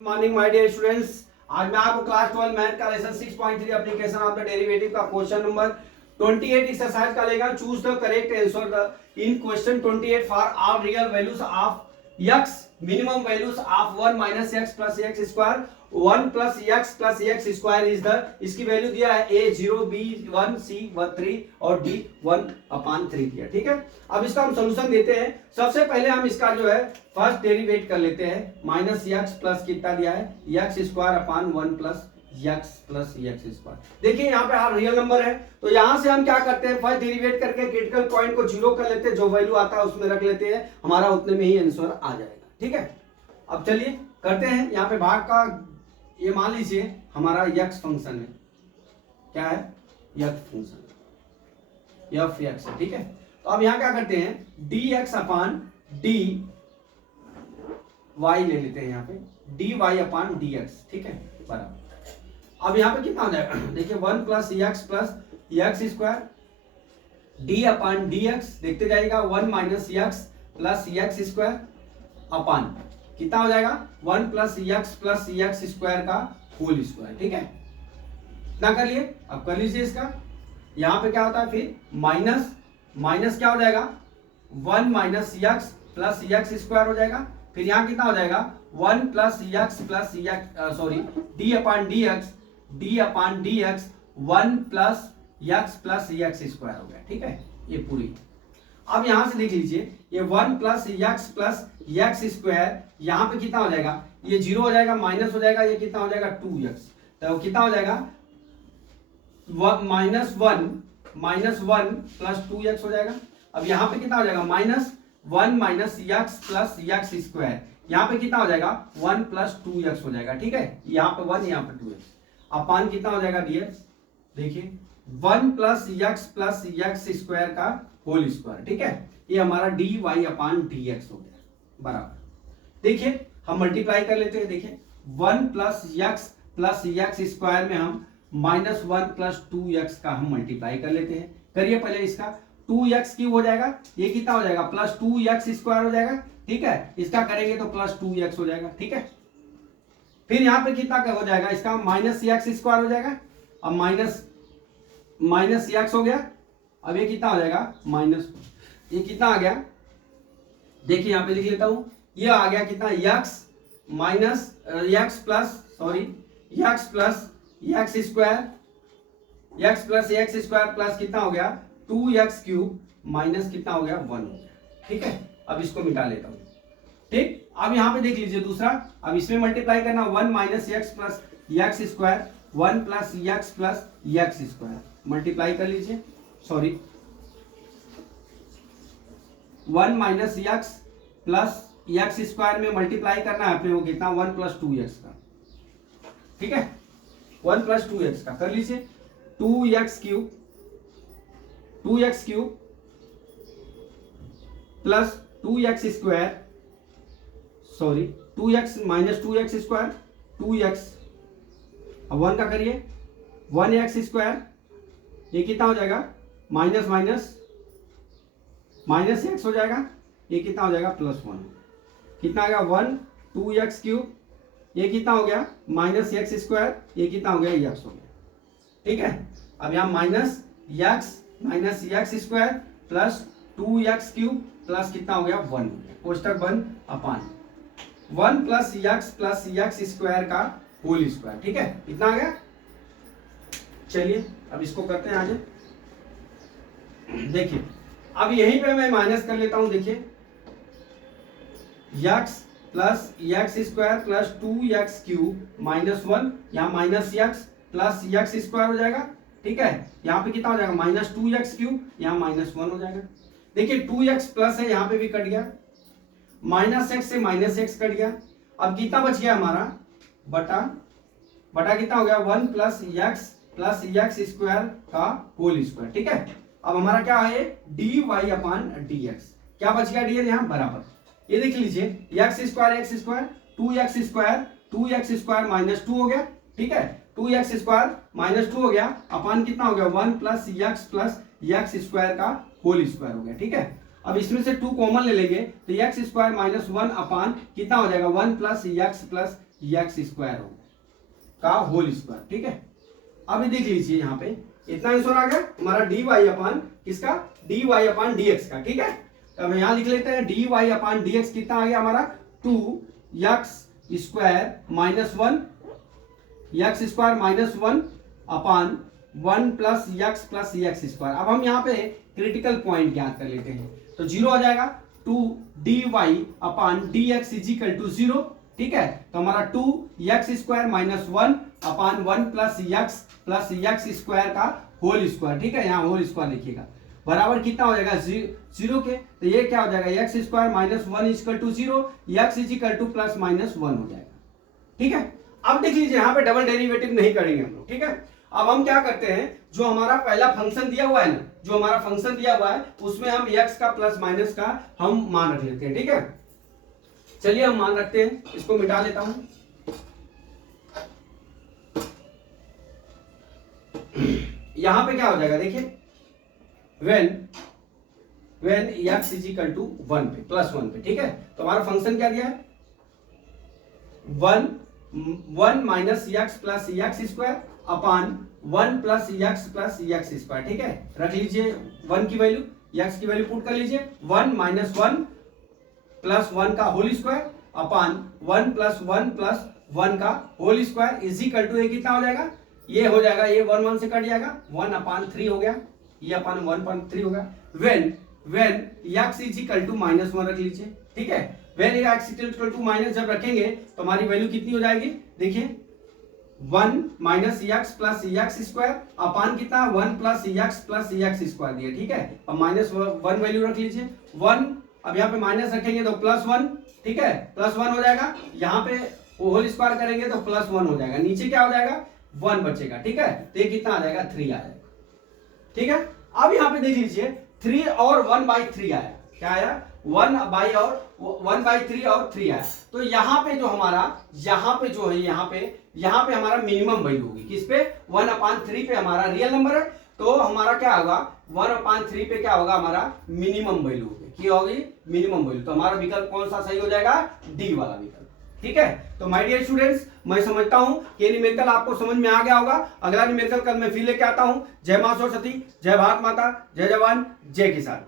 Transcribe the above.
Morning my dear students. आज मैं आपको क्लास 12 मैथ का lesson 6.3 application of the derivative का क्वेश्चन नंबर 28 एक्सरसाइज का लेगा। Choose the correct answer in question 28 for all real values of x minimum values of 1 minus x plus x square 1 plus x square is the, इसकी value दिया है a 0 b 1 c 3 और d 1/3 दिया। ठीक है, अब इसका हम सोल्यूशन देते हैं। सबसे पहले हम इसका जो है फर्स्ट डेरिवेट कर लेते हैं। माइनस एक्स प्लस कितना दिया है x square upon 1 plus x square. देखिए यहाँ पे हर रियल नंबर है, तो यहां से हम क्या करते हैं, फर्स्ट डेरिवेट करके क्रिटिकल पॉइंट को जीरो कर लेते हैं, जो वैल्यू आता है उसमें रख लेते हैं, हमारा उतने में ही आंसर आ जाएगा। ठीक है, अब चलिए करते हैं। यहाँ पे भाग का ये मान लीजिए हमारा यक्स फंक्शन है। क्या है? यक्स फंक्शन एफ एक्स है। ठीक है, तो अब यहाँ क्या करते हैं डी एक्स अपान डी वाई ले लेते हैं। यहाँ पे डी वाई अपान डी एक्स। ठीक है, बराबर। अब यहाँ पे कितना हो जाएगा, देखिए 1 plus x square D upon d x, देखते जाएगा 1 minus x plus x square upon कितना हो जाएगा 1 प्लस एक्स स्क्वायर का होल स्क्वायर। ठीक है, इतना कर लिए। अब कर लीजिए इसका, यहां पे क्या होता है फिर माइनस क्या हो जाएगा 1 minus x plus x square हो जाएगा। फिर यहां कितना हो जाएगा 1 plus x sorry d upon d x 1 plus x square हो गया। ठीक है, ये पूरी। अब यहां से देख लीजिए ये 1 प्लस एक्स स्क्वायर यहां पे कितना हो जाएगा, ये 0 हो जाएगा, माइनस हो जाएगा, ये कितना हो जाएगा 2x। तो कितना हो जाएगा माइनस वन प्लस 2x हो जाएगा। अब यहां पे कितना हो जाएगा -1 minus x plus x square, यहां पे कितना हो जाएगा 1 प्लस 2x हो जाएगा। ठीक है, यहां पे 1 यहां पे 2x अपान कितना हो जाएगा dx, देखिए 1 प्लस एक्स स्क्वायर का होल स्क्वायर। ठीक है, ये हमारा डी वाई अपान डी एक्स हो गया बराबर। देखिए हम मल्टीप्लाई कर लेते हैं। देखिए 1 प्लस एक्स स्क्वायर में हम -1 प्लस 2x का हम मल्टीप्लाई कर लेते हैं। करिए पहले इसका 2x क्यूब हो जाएगा, ये कितना हो जाएगा प्लस 2x स्क्वायर हो जाएगा। ठीक है, इसका करेंगे तो प्लस 2x हो जाएगा। ठीक है, फिर यहां पे कितना हो जाएगा इसका माइनस एक्स स्क्वायर हो जाएगा। अब माइनस एक्स हो गया, अब ये कितना हो जाएगा माइनस, ये कितना आ गया, देखिए यहां पे लिख लेता हूं, ये आ गया कितना x minus x plus x square plus कितना हो गया 2x क्यूब माइनस कितना हो गया 1 हो गया। ठीक है, अब इसको मिटा लेता हूं। ठीक, अब यहां पे देख लीजिए दूसरा, अब इसमें मल्टीप्लाई करना 1 minus x plus x square 1 plus x square multiply कर लीजिए, sorry 1 minus x plus x square में मल्टीप्लाई करना है अपने को कितना 1 प्लस 2x का। ठीक है, 1 प्लस 2x का कर लीजिए 2x cube plus 2x square, sorry 2x minus 2x square 2x, अब 1 का करिए 1x स्क्वायर, ये कितना हो जाएगा माइनस एक्स हो जाएगा, ये कितना हो जाएगा +1, कितना आ गया 1 2x क्यूब, ये कितना हो गया माइनस एक्स स्क्वायर, ये कितना हो गया एक्स हो गया। ठीक है, अब यहाँ minus x square plus 2x cube plus कितना हो गया 1 हो गया, कोष्टक बंद अपान 1 प्लस एक्स स्क्वायर का होल स्क्वायर। ठीक है, इतना आ गया। चलिए अब इसको करते हैं आगे। देखिए अब यहीं पे मैं माइनस कर लेता हूं। देखिए x plus x square plus 2x cube -1, यहाँ minus x plus x square हो जाएगा। ठीक है, यहाँ पे कितना हो जाएगा -2x क्यूब, यहाँ -1 हो जाएगा। देखिए 2x प्लस है, यहाँ पे भी कट गया, माइनस एक्स से माइनस एक्स कट गया। अब कितना बच गया हमारा बटा कितना हो गया 1 प्लस एक्स स्क्वायर का होल स्क्वायर। ठीक है, अब हमारा क्या है डी वाई अपान डी एक्स, क्या बच गया डी यहाँ बराबर, ये देख लीजिए x square 2x square minus 2 हो गया। ठीक है, 2x स्क्वायर माइनस 2 हो गया अपान कितना हो गया 1 प्लस एक्स स्क्वायर का होल स्क्वायर हो गया। ठीक है, अब इसमें से 2 कॉमन ले लेंगे तो एक्स स्क्वायर -1 अपान कितना हो जाएगा 1 प्लस एक्स स्क्वायर हो का होल स्क्वायर, ठीक है। अभी देख लीजिए यहाँ पे इतना आंसर आ गया हमारा डी वाई अपान किसका, डी वाई अपान डी एक्स का, ठीक है। तो हम यहाँ लिख लेते हैं डी वाई अपान डी एक्स कितना आ गया हमारा 2x square minus 1 x square minus 1 upon 1 plus x square. अब हम यहाँ पे क्रिटिकल पॉइंट ज्ञात कर लेते हैं, तो जीरो आ जाएगा 2dy upon d x is equal to 0, ठीक है। तो हमारा 2x square minus 1 upon 1 plus x square का होल स्क्वायर, ठीक है। यहाँ होल स्क्वायर लिखिएगा बराबर कितना हो जाएगा जीरो के, तो ये क्या हो जाएगा x square minus 1 equal to 0, x is equal to plus minus 1 हो जाएगा, ठीक है। अब देख लीजिए यहाँ पे डबल डेरिवेटिव नहीं करेंगे हम लोग, ठीक है। अब हम क्या करते हैं, जो हमारा पहला फंक्शन दिया हुआ है ना, जो हमारा फंक्शन दिया हुआ है उसमें हम x का प्लस माइनस का हम मान रख लेते हैं, ठीक है। चलिए हम मान रखते हैं, इसको मिटा लेता हूं। यहां पे क्या हो जाएगा देखिए, when x is equal to 1 पे प्लस 1 पे, ठीक है। तो हमारा फंक्शन क्या दिया है 1 minus x plus x square upon 1 plus x square, ठीक है। रख लीजिए 1 की वैल्यू, एक्स की वैल्यू पुट कर लीजिए 1 माइनस 1 प्लस 1 का होल स्क्वायर अपान 1 प्लस 1 का whole square is equal to कितना हो जाएगा, ये हो जाएगा, ये 1 1 से कट जाएगा 1 अपान 3 हो गया, ये अपान 1/3 हो गया। when x is equal to minus 1 रख लीजिए, ठीक है। when x equal to minus जब रखेंगे तो हमारी वैल्यू कितनी हो जाएगी, देखिए 1 minus x plus x square upon कितना 1 प्लस एक्स स्क्वायर दिया, ठीक है। अब माइनस 1 वैल्यू रख लीजिए 1, अब यहाँ पे माइनस रखेंगे तो प्लस 1, ठीक है, प्लस 1 हो जाएगा। यहाँ पे होल स्क्वायर करेंगे तो प्लस 1 हो जाएगा, नीचे क्या हो जाएगा 1 बचेगा, ठीक है। तो ये कितना आ जाएगा 3 आ जाएगा, ठीक है। अब यहाँ पे देख लीजिए 3 और 1/3 आया, क्या आया 1/3 और 3 आया। तो यहाँ पे जो हमारा यहाँ पे जो है यहाँ पे हमारा मिनिमम वैल्यू होगी किस पे 1/3 पे हमारा रियल नंबर है, तो हमारा क्या होगा 1/3 पे क्या होगा हमारा मिनिमम वैल्यू होगी, क्या होगी मिनिमम वैल्यू। तो हमारा विकल्प कौन सा सही हो जाएगा, डी वाला विकल्प, ठीक है। तो माय डियर स्टूडेंट्स, मैं समझता हूं कि ये न्यूमेरिकल आपको समझ में आ गया होगा। अगला न्यूमेरिकल कल मैं फिर लेके आता हूं। जय मां सरस्वती, जय भारत माता, जय जवान, जय किसान।